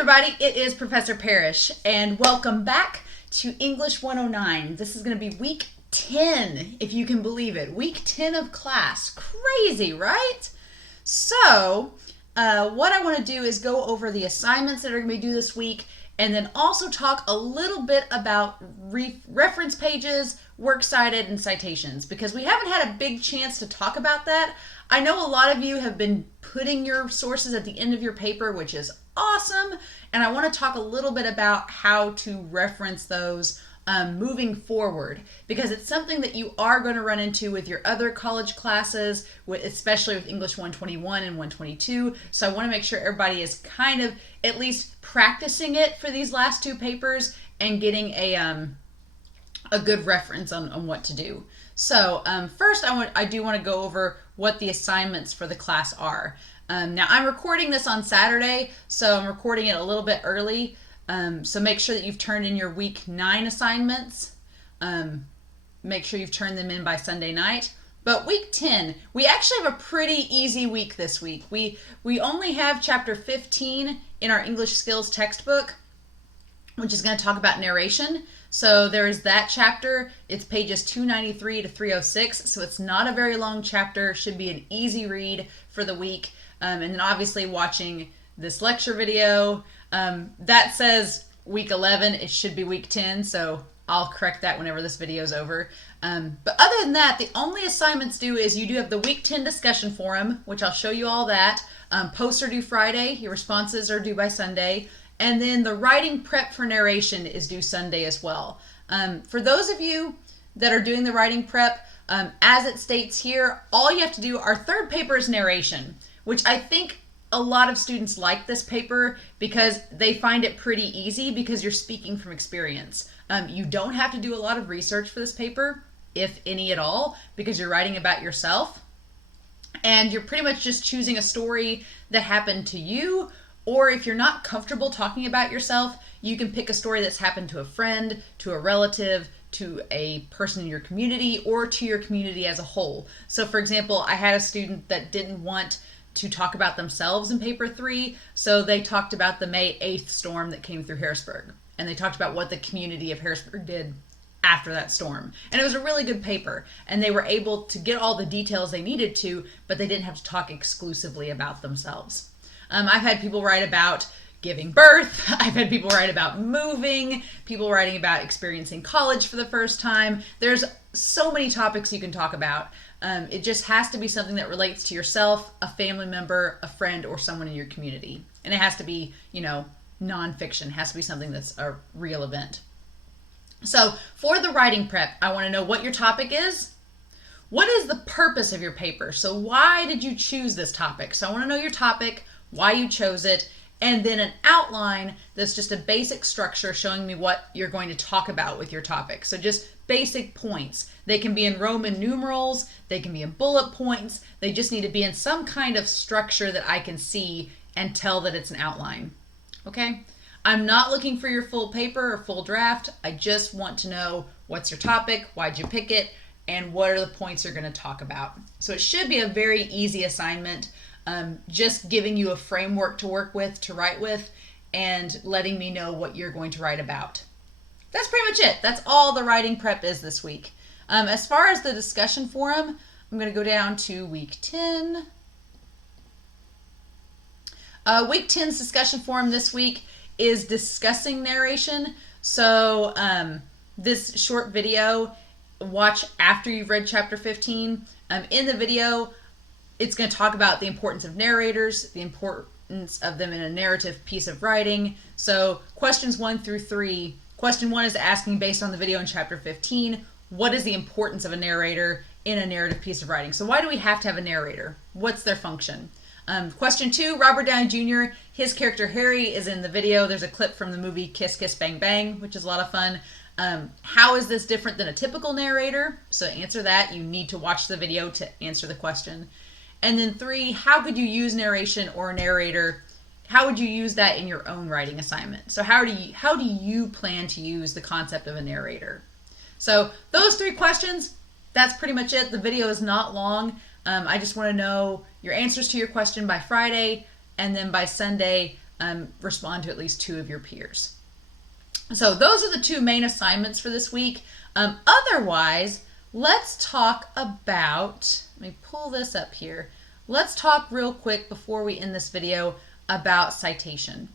everybody, it is Professor Parish, and welcome back to English 109. This is going to be week 10, if you can believe it. Week 10 of class. Crazy, right? So, what I want to do is go over the assignments that are going to be due this week, and then also talk a little bit about reference pages, works cited, and citations, because we haven't had a big chance to talk about that. I know a lot of you have been putting your sources at the end of your paper, which is awesome, and I want to talk a little bit about how to reference those moving forward, because it's something that you are going to run into with your other college classes, especially with English 121 and 122. So I want to make sure everybody is kind of at least practicing it for these last two papers and getting a good reference on what to do. So first, I do want to go over what the assignments for the class are. Now, I'm recording this on Saturday, so I'm recording it a little bit early. So make sure that you've turned in your week 9 assignments. Make sure you've turned them in by Sunday night. But week 10, we actually have a pretty easy week this week. We only have chapter 15 in our English skills textbook, which is going to talk about narration. So there is that chapter. It's pages 293 to 306. So it's not a very long chapter. Should be an easy read for the week. And then obviously watching this lecture video. That says week 11. It should be week 10. So I'll correct that whenever this video is over. But other than that, the only assignments due is you do have the week 10 discussion forum, which I'll show you all that. Posts are due Friday. Your responses are due by Sunday. And then the writing prep for narration is due Sunday as well. For those of you that are doing the writing prep, as it states here, all you have to do, our third paper is narration, which I think a lot of students like this paper because they find it pretty easy because you're speaking from experience. You don't have to do a lot of research for this paper, if any at all, because you're writing about yourself. And you're pretty much just choosing a story that happened to you, or if you're not comfortable talking about yourself, you can pick a story that's happened to a friend, to a relative, to a person in your community, or to your community as a whole. So for example, I had a student that didn't want to talk about themselves in paper 3, so they talked about the May 8th storm that came through Harrisburg. And they talked about what the community of Harrisburg did after that storm. And it was a really good paper. And they were able to get all the details they needed to, but they didn't have to talk exclusively about themselves. I've had people write about giving birth. I've had people write about moving, people writing about experiencing college for the first time. There's so many topics you can talk about. It just has to be something that relates to yourself, a family member, a friend, or someone in your community. And it has to be, nonfiction. It has to be something that's a real event. So for the writing prep, I want to know what your topic is. What is the purpose of your paper? So why did you choose this topic? So I want to know your topic, why you chose it, and then an outline that's just a basic structure showing me what you're going to talk about with your topic. So just basic points. They can be in Roman numerals, they can be in bullet points, they just need to be in some kind of structure that I can see and tell that it's an outline. Okay? I'm not looking for your full paper or full draft. I just want to know what's your topic, why'd you pick it, and what are the points you're going to talk about. So it should be a very easy assignment. Just giving you a framework to work with, to write with, and letting me know what you're going to write about. That's pretty much it. That's all the writing prep is this week. As far as the discussion forum, I'm going to go down to week 10. Week 10's discussion forum this week is discussing narration. So this short video, watch after you've read chapter 15. In the video, it's going to talk about the importance of narrators, the importance of them in a narrative piece of writing. So questions 1 through 3. Question 1 is asking, based on the video in chapter 15, what is the importance of a narrator in a narrative piece of writing? So why do we have to have a narrator? What's their function? Question 2, Robert Downey Jr., his character Harry is in the video. There's a clip from the movie Kiss Kiss Bang Bang, which is a lot of fun. How is this different than a typical narrator? So to answer that, you need to watch the video to answer the question. And then 3, how could you use narration or a narrator? How would you use that in your own writing assignment? So how do you plan to use the concept of a narrator? So those 3 questions, that's pretty much it. The video is not long. I just want to know your answers to your question by Friday, and then by Sunday, respond to at least 2 of your peers. So those are the 2 main assignments for this week. Otherwise, let's talk about, let me pull this up here. Let's talk real quick before we end this video about citation.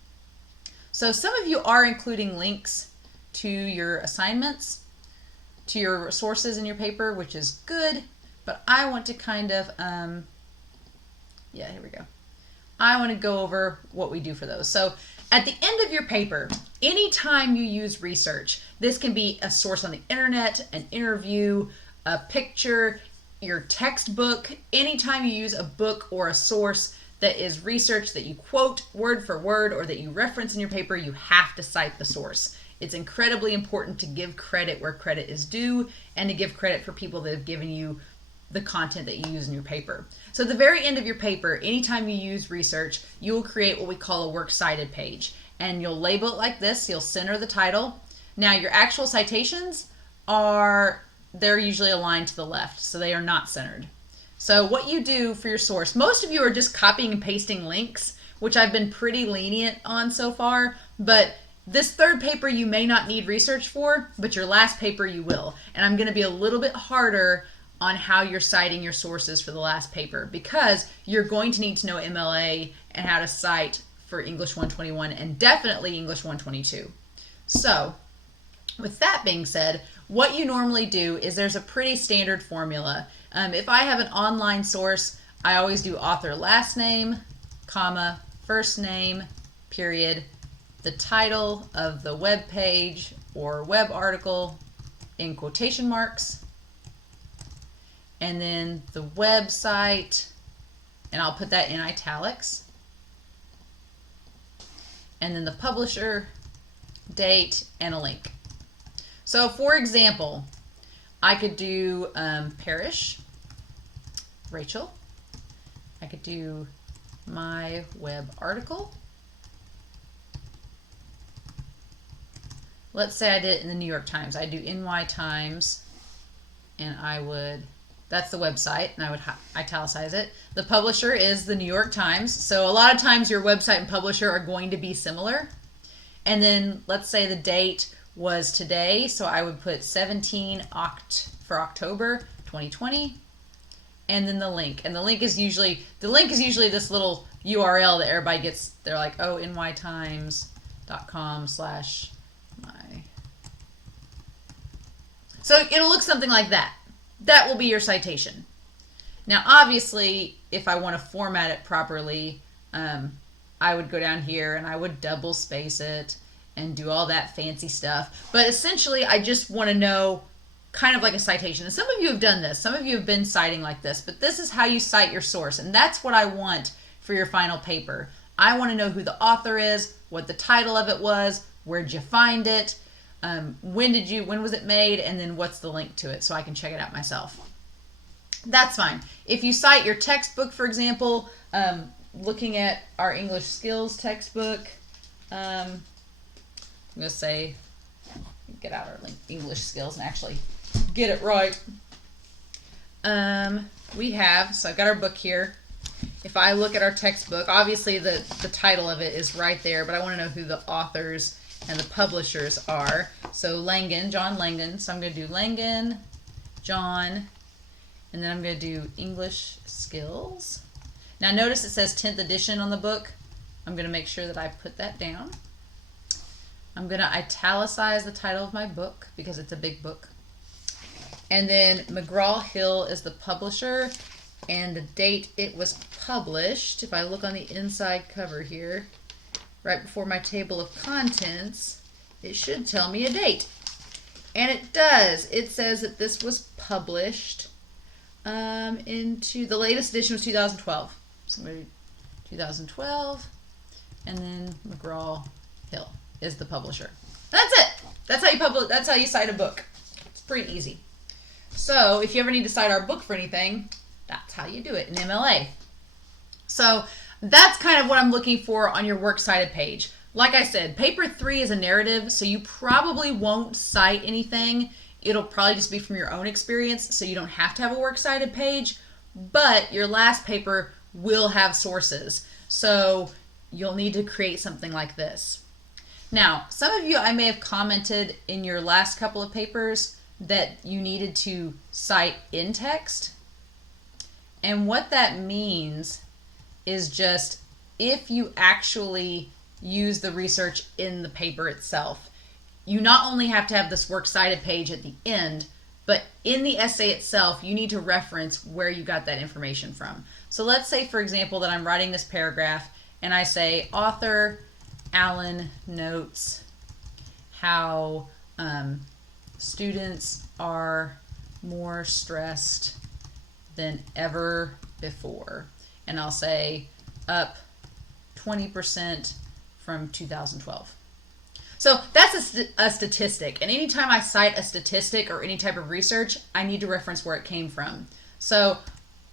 So some of you are including links to your assignments, to your sources in your paper, which is good, but I want to kind of, here we go. I want to go over what we do for those. So at the end of your paper, anytime you use research, this can be a source on the internet, an interview, a picture, your textbook, anytime you use a book or a source that is research that you quote word for word or that you reference in your paper, you have to cite the source. It's incredibly important to give credit where credit is due and to give credit for people that have given you the content that you use in your paper. So at the very end of your paper, anytime you use research, you will create what we call a works cited page. And you'll label it like this. You'll center the title. Now your actual citations they're usually aligned to the left, so they are not centered. So what you do for your source, most of you are just copying and pasting links, which I've been pretty lenient on so far, but this third paper you may not need research for, but your last paper you will. And I'm going to be a little bit harder on how you're citing your sources for the last paper because you're going to need to know MLA and how to cite for English 121 and definitely English 122. So with that being said, what you normally do is there's a pretty standard formula. If I have an online source, I always do author last name, comma, first name, period, the title of the web page or web article in quotation marks, and then the website, and I'll put that in italics, and then the publisher, date, and a link. So for example, I could do Parish, Rachel. I could do my web article. Let's say I did it in the New York Times. I'd do NY Times, and that's the website, and I would italicize it. The publisher is the New York Times. So a lot of times your website and publisher are going to be similar. And then let's say the date was today, so I would put 17 for October 2020, and then the link. And the link is usually this little URL that everybody gets. They're like, oh, nytimes.com/my. So it'll look something like that. That will be your citation. Now, obviously, if I want to format it properly, I would go down here and I would double space it and do all that fancy stuff. But essentially, I just want to know kind of like a citation. And some of you have done this. Some of you have been citing like this. But this is how you cite your source. And that's what I want for your final paper. I want to know who the author is, what the title of it was, where'd you find it, when was it made, and then what's the link to it so I can check it out myself. That's fine. If you cite your textbook, for example, looking at our English skills textbook, I'm going to say, get out our English skills and actually get it right. So I've got our book here. If I look at our textbook, obviously the title of it is right there, but I want to know who the authors and the publishers are. So Langan, John Langan. So I'm going to do Langan, John, and then I'm going to do English skills. Now notice it says 10th edition on the book. I'm going to make sure that I put that down. I'm going to italicize the title of my book because it's a big book. And then McGraw-Hill is the publisher and the date it was published. If I look on the inside cover here, right before my table of contents, it should tell me a date. And it does. It says that this was published into the latest edition was 2012. So I'm going to do 2012, and then McGraw-Hill is the publisher. That's it. That's how you publish. That's how you cite a book. It's pretty easy. So if you ever need to cite our book for anything, that's how you do it in MLA. So that's kind of what I'm looking for on your works cited page. Like I said, paper 3 is a narrative, so you probably won't cite anything. It'll probably just be from your own experience, so you don't have to have a works cited page, but your last paper will have sources. So you'll need to create something like this. Now, some of you, I may have commented in your last couple of papers that you needed to cite in text. And what that means is just if you actually use the research in the paper itself, you not only have to have this works cited page at the end, but in the essay itself, you need to reference where you got that information from. So let's say, for example, that I'm writing this paragraph and I say, author Alan notes how students are more stressed than ever before. And I'll say up 20% from 2012. So that's a statistic. And anytime I cite a statistic or any type of research, I need to reference where it came from. So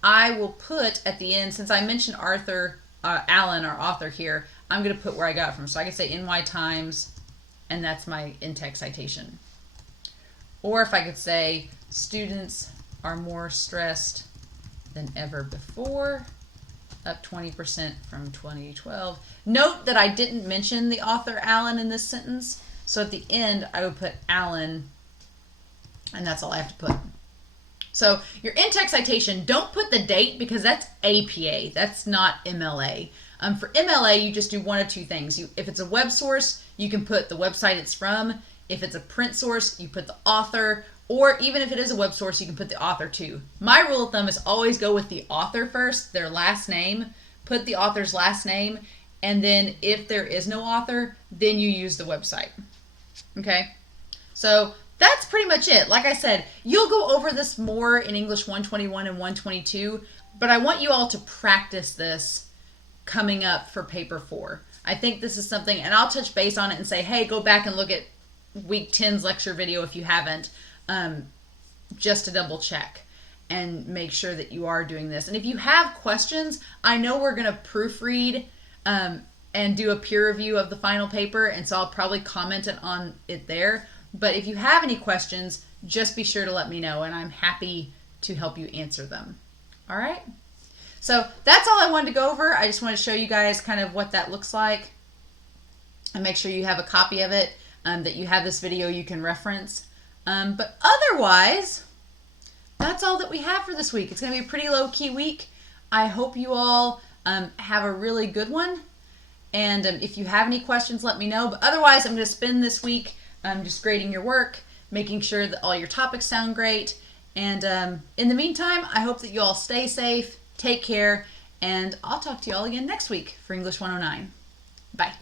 I will put at the end, since I mentioned Alan, our author here, I'm going to put where I got it from. So I can say NY Times, and that's my in-text citation. Or if I could say students are more stressed than ever before, up 20% from 2012. Note that I didn't mention the author Alan in this sentence. So at the end, I would put Alan, and that's all I have to put. So your in-text citation, don't put the date because that's APA. That's not MLA. For MLA, you just do one of two things. If it's a web source, you can put the website it's from. If it's a print source, you put the author. Or even if it is a web source, you can put the author too. My rule of thumb is always go with the author first, their last name, put the author's last name, and then if there is no author, then you use the website. Okay? So that's pretty much it. Like I said, you'll go over this more in English 121 and 122, but I want you all to practice this coming up for paper 4. I think this is something, and I'll touch base on it and say, hey, go back and look at week 10's lecture video if you haven't. Just to double check and make sure that you are doing this. And if you have questions, I know we're going to proofread and do a peer review of the final paper, and so I'll probably comment on it there. But if you have any questions, just be sure to let me know, and I'm happy to help you answer them. All right? So that's all I wanted to go over. I just want to show you guys kind of what that looks like and make sure you have a copy of it, that you have this video you can reference. But otherwise, that's all that we have for this week. It's going to be a pretty low-key week. I hope you all have a really good one. And if you have any questions, let me know. But otherwise, I'm going to spend this week just grading your work, making sure that all your topics sound great. And in the meantime, I hope that you all stay safe, take care, and I'll talk to you all again next week for English 109. Bye.